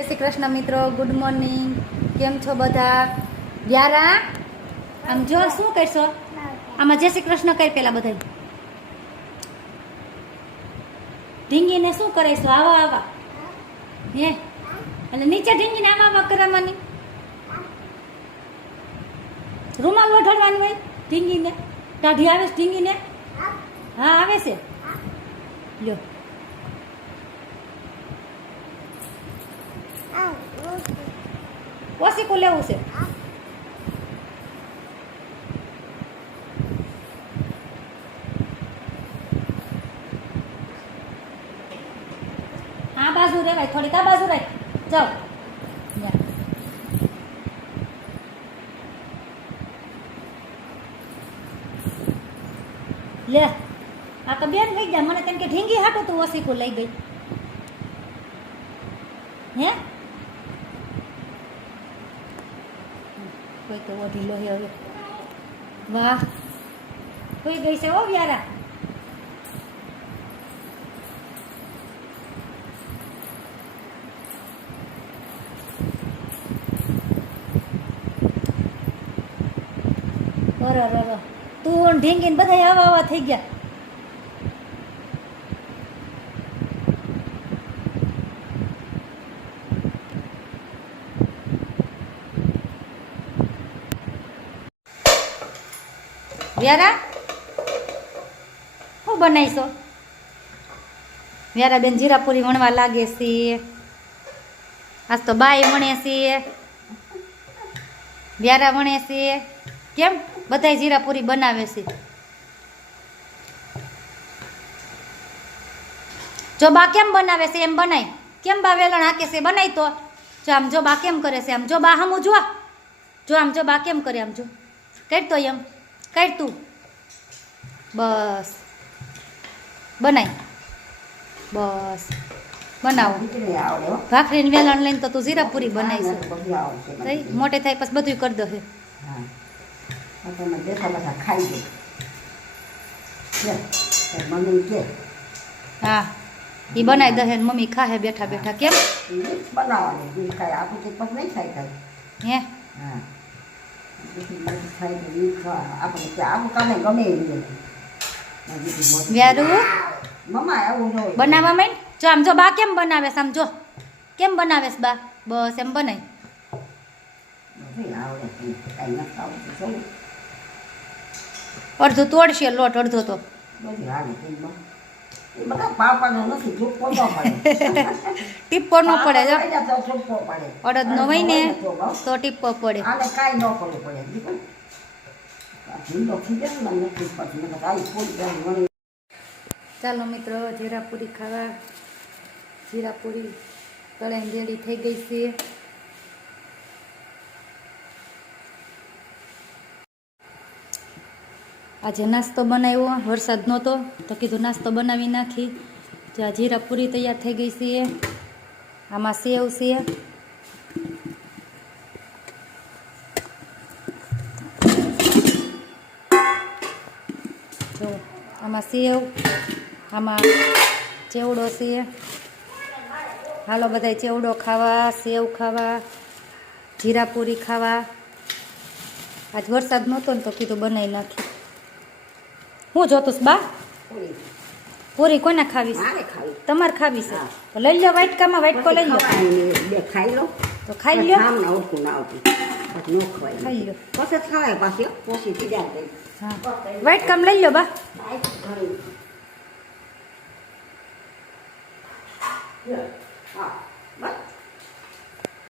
જય શ્રી કૃષ્ણ મિત્રો, good morning. કેમ છો બધા? વ્યારા આમ જો શું કરશો? આમાં જય શ્રી કૃષ્ણ કઈ પેલા બધા ઢીંગીને શું કરેશો? આવા આવા હે એટલે નીચે ઢીંગીને આવા આવા કરાવવાની, રૂમાલ ઓઢાડવાનું હોય ઢીંગીને. ટાઢી આવે છે ઢીંગીને? હા આવે છે. લ્યો ઓસીકું લેવું છે. આ બાજુ રેવાય, થોડીક આ બાજુ રાખ. જાઓ લે. આ તો બેન લઈ ગયા મને, કેમ કે ઢીંગી હાટો તું ઓસીકું લઈ ગઈ હે. કોઈ તો ઓઢી લો હવે. વાહ, કોઈ ગઈ છે ઓ વ્યારા. બરાબર, તું ઢીંગીને બધા આવા આવા થઈ ગયા. વ્યારા શું બનાવીશો? વ્યારા બેન જીરાપુરી વણવા લાગે છે. આજ તો બાઈ વણે છે, વ્યારા વણે છે. કેમ બધાય જીરાપુરી બનાવે છે? જો બા કેમ બનાવે છે એમ બનાય. કેમ બા વેલણ હાકે છે? બનાય તો જો આમ. જો બા કેમ કરે છે આમ. જો બા હમું જો. જો આમ જો બા કેમ કરે આમ. જો કર તો એમ કર તું. બસ બનાય. બસ બનાવો. ભાખરીને વેલણ લઈને તો તું જીરાપુરી બનાવીશ. થઈ મોટે થાય પછી બધું કરી દો. હા એ બનાવી દે ને મમ્મી ખાહે બેઠા બેઠા. કેમ હે? વ્યારું બનાવવા માંડ. જો આમ જો બા કેમ બનાવે છે આમ. જો કેમ બનાવે છે બા. બસ એમ બનાય. અડધો તોડશે લોટ, અડધો તો ટીપ્પો ન પડે. જો અડદ નો હોય ને તો ટીપ્પો પડે. ચાલો મિત્રો, જીરાપુરી ખાવા. જીરાપુરી તળાઈને રેડી થઈ ગઈ છે. આજે નાસ્તો બનાવ્યો, વરસાદ નહોતો તો કીધું નાસ્તો બનાવી નાખી. જો આ જીરાપુરી તૈયાર થઈ ગઈ છે. આમાં સેવ છે. જો આમાં સેવ, આમાં ચેવડો છે. હાલો બધા ચેવડો ખાવા, સેવ ખાવા, જીરાપુરી ખાવા. આજ વરસાદ નહોતો ને તો કીધું બનાવી નાખી. હું જોતું બા? પૂરી કોને ખાવી છે? તમારે ખાવી છે તો લઈ લો. વાટકામાં વાટકો લઈ લો. ખાઈ લો તો ખાઈ લો. ખાઈ લો. હા વાટકામ લઈ લો બા.